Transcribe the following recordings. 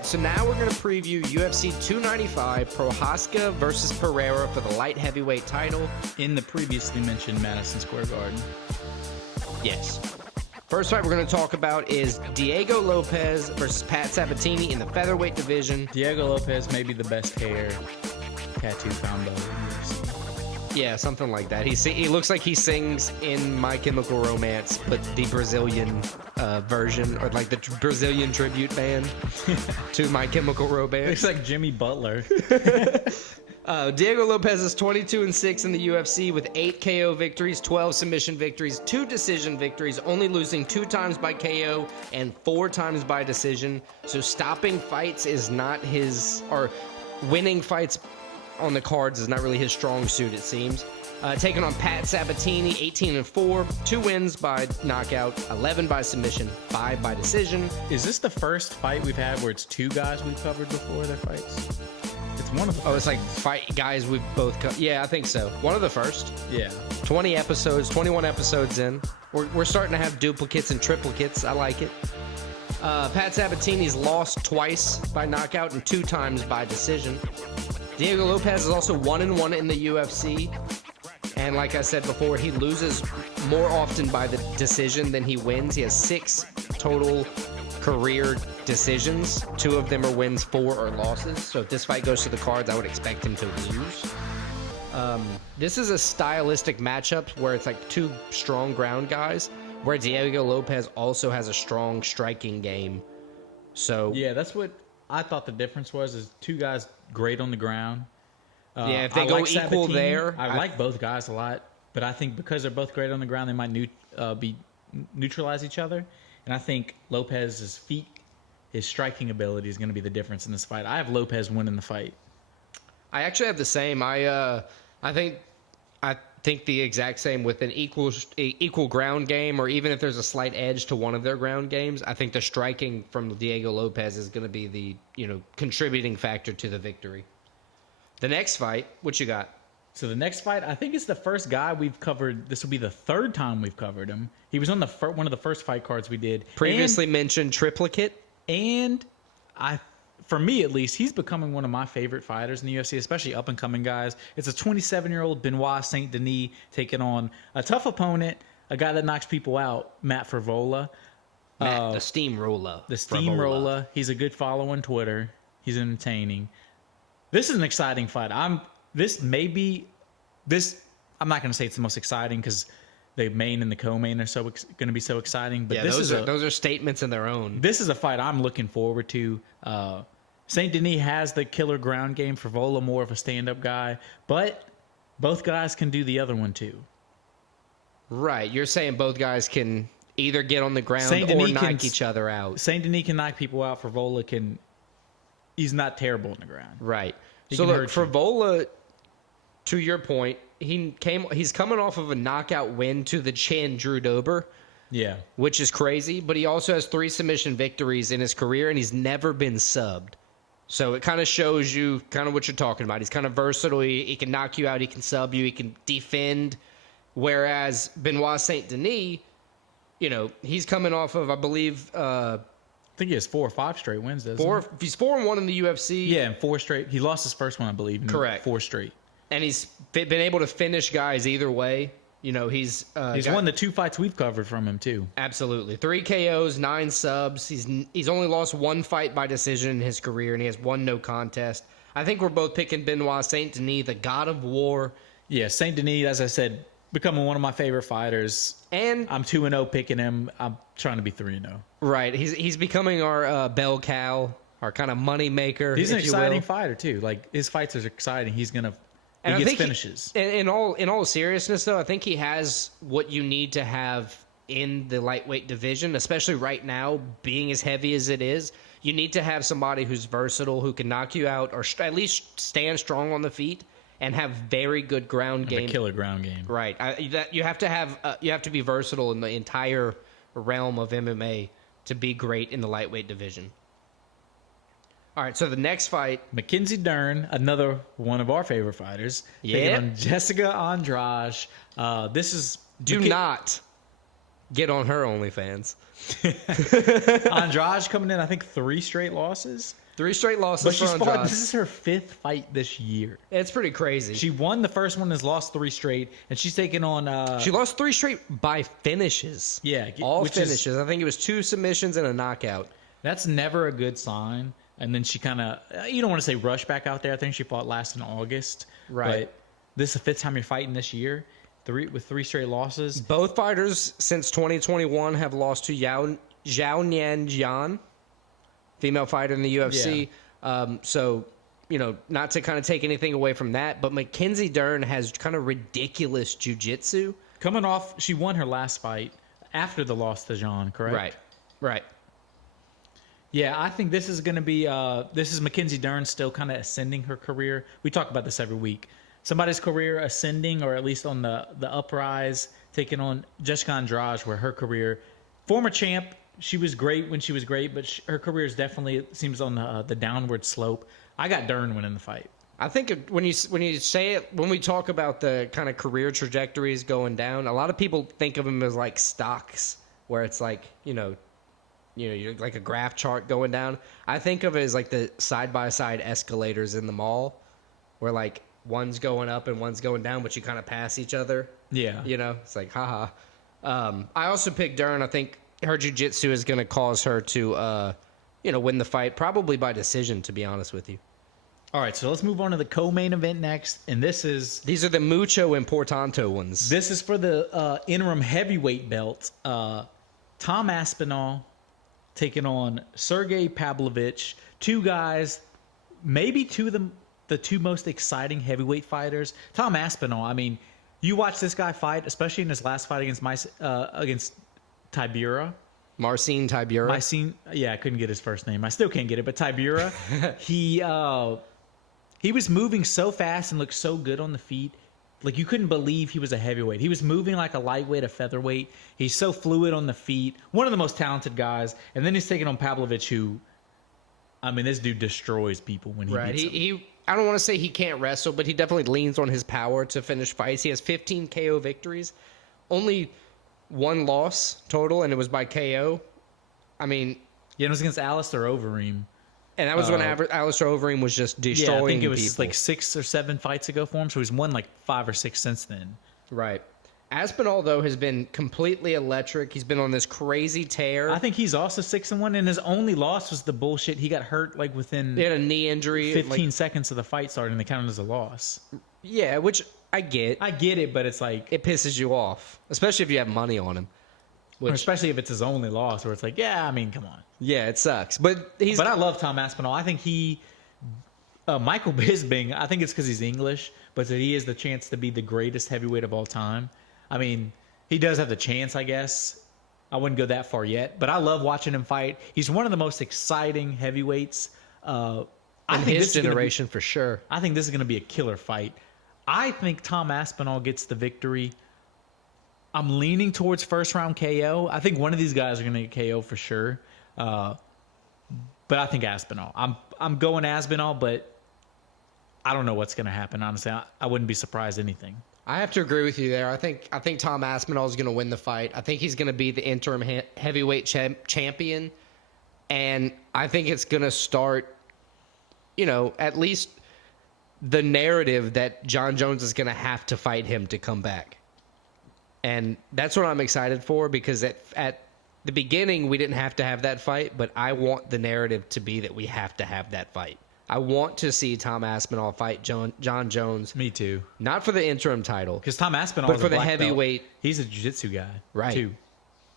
right, so now we're going to preview UFC 295, Prochazka versus Pereira for the light heavyweight title. In the previously mentioned Madison Square Garden. Yes. First fight we're going to talk about is Diego Lopes versus Pat Sabatini in the featherweight division. Diego Lopes may be the best hair tattoo combo in the UFC. Yeah, something like that. He looks like he sings in My Chemical Romance, but the Brazilian version, or like the Brazilian tribute band to My Chemical Romance. Looks like Jimmy Butler. Diego Lopes is 22-6 in the UFC with 8 KO victories, 12 submission victories, 2 decision victories, only losing 2 times by KO and 4 times by decision. So stopping fights is not his, or winning fights on the cards is not really his strong suit, it seems. Taking on Pat Sabatini, 18-4, 2 wins by knockout, 11 by submission, 5 by decision. Is this the first fight we've had where it's 2 guys we've covered before their fights? It's one of the first. Oh, it's like fight guys we've both yeah, I think so. One of the first. Yeah. 20 episodes, 21 episodes in. We're starting to have duplicates and triplicates. I like it. Pat Sabatini's lost twice by knockout and 2 times by decision. Diego Lopes is also 1-1 in the UFC. And like I said before, he loses more often by the decision than he wins. He has 6 total career decisions. 2 of them are wins, 4 are losses. So if this fight goes to the cards, I would expect him to lose. This is a stylistic matchup where it's like 2 strong ground guys, where Diego Lopes also has a strong striking game. So yeah, that's what I thought the difference was, is 2 guys great on the ground. Yeah, if they go like equal Sabatini. there. I like both guys a lot, but I think because they're both great on the ground, they might neutralize each other. And I think Lopez's feet, his striking ability is going to be the difference in this fight. I have Lopes winning the fight. I actually have the same. I think the exact same with an equal ground game, or even if there's a slight edge to one of their ground games. I think the striking from Diego Lopes is going to be the contributing factor to the victory. The next fight, what you got? So the next fight, I think it's the first guy we've covered. This will be the 3rd time we've covered him. He was on the one of the first fight cards we did. Previously mentioned triplicate. And for me at least, he's becoming one of my favorite fighters in the UFC, especially up-and-coming guys. It's a 27-year-old Benoit St. Denis taking on a tough opponent, a guy that knocks people out, Matt Frevola. Matt, the Steamroller. The Steamroller. He's a good follow on Twitter. He's entertaining. This is an exciting fight. I'm not going to say it's the most exciting because the main and the co-main are going to be so exciting. But yeah, those are statements in their own. This is a fight I'm looking forward to. St. Denis has the killer ground game. Frevola more of a stand-up guy, but both guys can do the other one too. Right, you're saying both guys can either get on the ground or knock each other out. St. Denis can knock people out. Frevola can. He's not terrible on the ground. Right. So look, Frevola, to your point, he's coming off of a knockout win to the chin Drew Dober. Yeah. Which is crazy, but he also has 3 submission victories in his career, and he's never been subbed. So it kind of shows you kind of what you're talking about. He's kind of versatile. He can knock you out. He can sub you. He can defend. Whereas Benoit St. Denis, he's coming off of, I believe... I think he has 4 or 5 straight wins, doesn't he? He's 4-1 in the UFC. Yeah, and 4 straight. He lost his first one, I believe. Correct. 4 straight. And he's been able to finish guys either way. He's won the 2 fights we've covered from him too. Absolutely, 3 KOs, 9 subs. He's only lost 1 fight by decision in his career, and he has 1 no contest. I think we're both picking Benoit St. Denis, the God of War. Yeah, St. Denis, as I said, becoming one of my favorite fighters. And I'm 2-0 picking him. I'm trying to be 3-0. Right, he's becoming our bell cow, our kind of money maker. He's an exciting fighter too. Like his fights are exciting. He gets finishes. In all seriousness, though, I think he has what you need to have in the lightweight division, especially right now, being as heavy as it is. You need to have somebody who's versatile, who can knock you out, or at least stand strong on the feet and have very good ground game. A killer ground game. Right. You have to be versatile in the entire realm of MMA to be great in the lightweight division. All right, so the next fight, Mackenzie Dern, another one of our favorite fighters, taking on Jessica Andrade. This is not Get on her OnlyFans. Andrade coming in, I think 3 straight losses. 3 straight losses But for she's Andrade. fought, this is her 5th fight this year. It's pretty crazy. She won the first one, has lost 3 straight, and she's taking on... She lost 3 straight by finishes. Yeah. All which finishes. I think it was 2 submissions and a knockout. That's never a good sign. And then she kind of... You don't want to say rush back out there. I think she fought last in August. Right. But this is the 5th time you're fighting this year with 3 straight losses. Both fighters since 2021 have lost to Zhao Nianjian, female fighter in the UFC. So, not to kind of take anything away from that, but Mackenzie Dern has kind of ridiculous jiu-jitsu. Coming off, she won her last fight after the loss to Jean, correct? Right. Yeah, I think this is going to be, this is Mackenzie Dern still kind of ascending her career. We talk about this every week. Somebody's career ascending, or at least on the uprise, taking on Jessica Andrade, where her career, former champ, she was great when she was great, but her career is definitely seems on the downward slope. I got Dern winning the fight. I think when you say it, when we talk about the kind of career trajectories going down, a lot of people think of them as like stocks, where it's like, you're like a graph chart going down. I think of it as like the side-by-side escalators in the mall, where like one's going up and one's going down, but you kind of pass each other. Yeah. It's like, haha. I also picked Dern. I think her jiu-jitsu is going to cause her to, win the fight, probably by decision, to be honest with you. All right, so let's move on to the co-main event next, and these are the mucho importante ones. This is for the interim heavyweight belt. Tom Aspinall taking on Sergei Pavlovich. 2 guys, maybe 2 of the 2 most exciting heavyweight fighters. Tom Aspinall, I mean, you watch this guy fight, especially in his last fight against Tibura. Marcin Tibura. I couldn't get his first name. I still can't get it, but Tibura, he was moving so fast and looked so good on the feet. Like, you couldn't believe he was a heavyweight. He was moving like a lightweight, a featherweight. He's so fluid on the feet. One of the most talented guys. And then he's taking on Pavlovich, who, I mean, this dude destroys people when he beats them. I don't want to say he can't wrestle, but he definitely leans on his power to finish fights. He has 15 KO victories. Only 1 loss total, and it was by KO. I mean... Yeah, it was against Alistair Overeem. And that was when Alistair Overeem was just destroying people. I think it was like 6 or 7 fights ago for him, so he's won like 5 or 6 since then. Right. Aspinall, though, has been completely electric. He's been on this crazy tear. I think he's also 6-1, and his only loss was the bullshit. He got hurt like within... He had a knee injury. 15 seconds of the fight started, and they counted as a loss. Yeah, which I get. I get it, but it's like... It pisses you off, especially if you have money on him. Or especially if it's his only loss, where it's like, yeah, I mean, come on. Yeah, it sucks. But I love Tom Aspinall. I think Michael Bisping, I think it's because he's English, but that he has the chance to be the greatest heavyweight of all time. I mean, he does have the chance, I guess. I wouldn't go that far yet, but I love watching him fight. He's one of the most exciting heavyweights. In his generation, for sure. I think this is going to be a killer fight. I think Tom Aspinall gets the victory. I'm leaning towards first round KO. I think one of these guys are going to get KO for sure. But I think Aspinall. I'm going Aspinall, but I don't know what's going to happen. Honestly, I wouldn't be surprised anything. I have to agree with you there. I think Tom Aspinall is going to win the fight. I think he's going to be the interim heavyweight champion, and I think it's going to start, at least the narrative that John Jones is going to have to fight him to come back. And that's what I'm excited for, because at the beginning, we didn't have to have that fight, but I want the narrative to be that we have to have that fight. I want to see Tom Aspinall fight John Jones. Me too. Not for the interim title. Because Tom Aspinall but is for a the black heavyweight. Belt. He's a jiu-jitsu guy. Right. Too.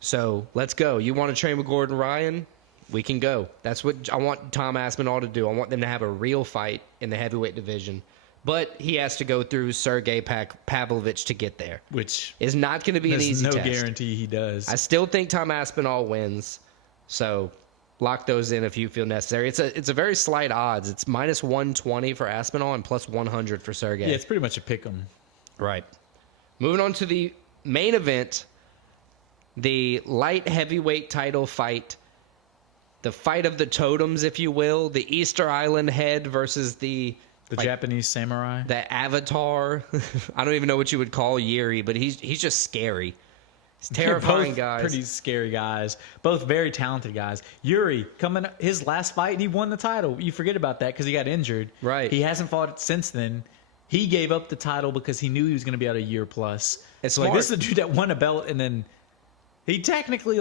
So let's go. You want to train with Gordon Ryan? We can go. That's what I want Tom Aspinall to do. I want them to have a real fight in the heavyweight division. But he has to go through Sergei Pavlovich to get there. Which is not going to be an easy test. There's no guarantee he does. I still think Tom Aspinall wins. So lock those in if you feel necessary. It's a very slight odds. It's minus 120 for Aspinall and plus 100 for Sergei. Yeah, it's pretty much a pick 'em. Right. Moving on to the main event, the light heavyweight title fight. The fight of the totems, if you will. The Easter Island head versus the Japanese samurai. The avatar. I don't even know what you would call Jiri, but he's just scary. Terrifying Both guys. Pretty scary guys. Both very talented guys. Yuri, his last fight, he won the title. You forget about that because he got injured. Right. He hasn't fought since then. He gave up the title because he knew he was going to be out a year plus. It's so like, smart. this is a dude that won a belt and then he technically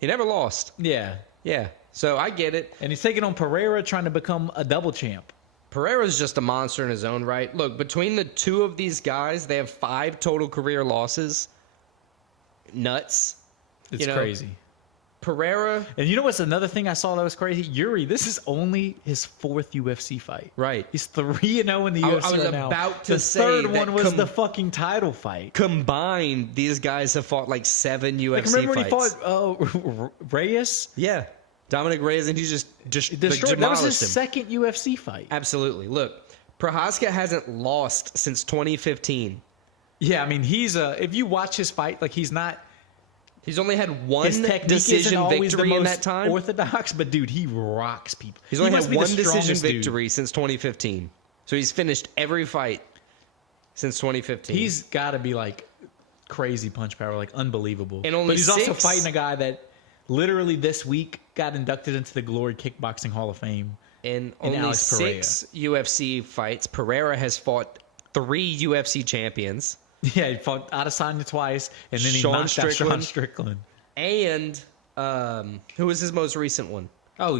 He never lost. yeah. Yeah. So I get it. And he's taking on Pereira trying to become a double champ. Pereira's just a monster in his own right. Look, between the two of these guys, they have 5 total career losses. Nuts. It's crazy. Pereira. And you know what's another thing I saw that was crazy? Yuri, this is only his 4th UFC fight. Right. He's 3-0 in the UFC I was right now. about to the say third that one was the fucking title fight. Combined, these guys have fought like 7 UFC Remember fights. when he fought Reyes? Yeah. Dominic Reyes, and he just Destroyed. That was his demolished him. second UFC fight. Absolutely. Look, Prochazka hasn't lost since 2015. Yeah, I mean, if you watch his fight, like he's not. He's only had one His technique isn't decision always the victory in most that time. orthodox, but dude, he rocks people. He's only He must had be the one decision strongest dude. victory since 2015. So he's finished every fight since 2015. He's got to be like crazy punch power, like unbelievable. And only but he's also 6 fighting a guy that literally this week got inducted into the Glory Kickboxing Hall of Fame. in and only Alex Pereira. 6 UFC fights. Pereira has fought 3 UFC champions. Yeah, he fought Adesanya twice, and then he knocked out Sean Strickland. And who was his most recent one? Oh,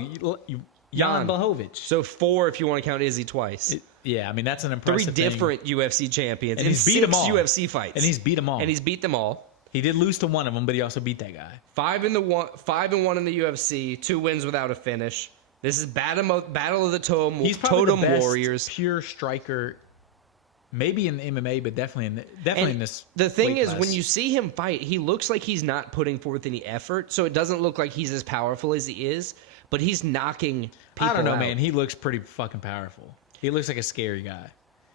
Jan Blachowicz. So 4 if you want to count Izzy twice. Yeah, I mean that's an 3 impressive thing. different UFC champions And in he's beat 6 them all. UFC fights. And he's beat them all. And he's beat them all. He did lose to one of them, but he also beat that guy. 5 and 1 in the UFC, 2 wins without a finish. This is battle of the Totem, He's probably Totem the best Warriors. pure striker, maybe in MMA, but definitely in this. The thing weight is, class. when you see him fight, he looks like he's not putting forth any effort, so it doesn't look like he's as powerful as he is. But he's knocking people I don't know, out. man. He looks pretty fucking powerful. He looks like a scary guy.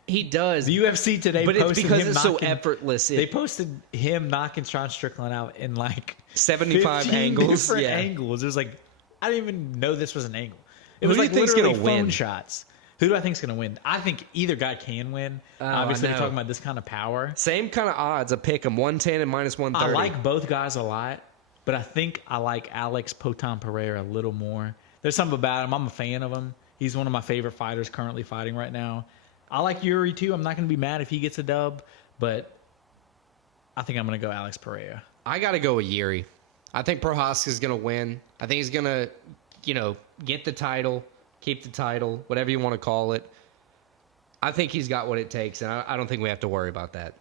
He does. The UFC today, But it's posted because him it's knocking, so effortless. They posted him knocking Sean Strickland out in like 75 15 angles. different Yeah. angles. It was like I didn't even know this was an angle. It Who was do you like think's literally gonna phone win? shots. Who do I think's gonna win? I think either guy can win. Obviously, I we're know. talking about this kind of power. Same kind of odds. A pick 'em 110 and minus 130. I like both guys a lot, but I think I like Alex Potan Pereira a little more. There's something about him. I'm a fan of him. He's one of my favorite fighters currently fighting right now. I like Yuri too. I'm not going to be mad if he gets a dub, but I think I'm going to go Alex Pereira. I got to go with Jiri. I think Prochazka's going to win. I think he's going to, get the title, keep the title, whatever you want to call it. I think he's got what it takes, and I don't think we have to worry about that.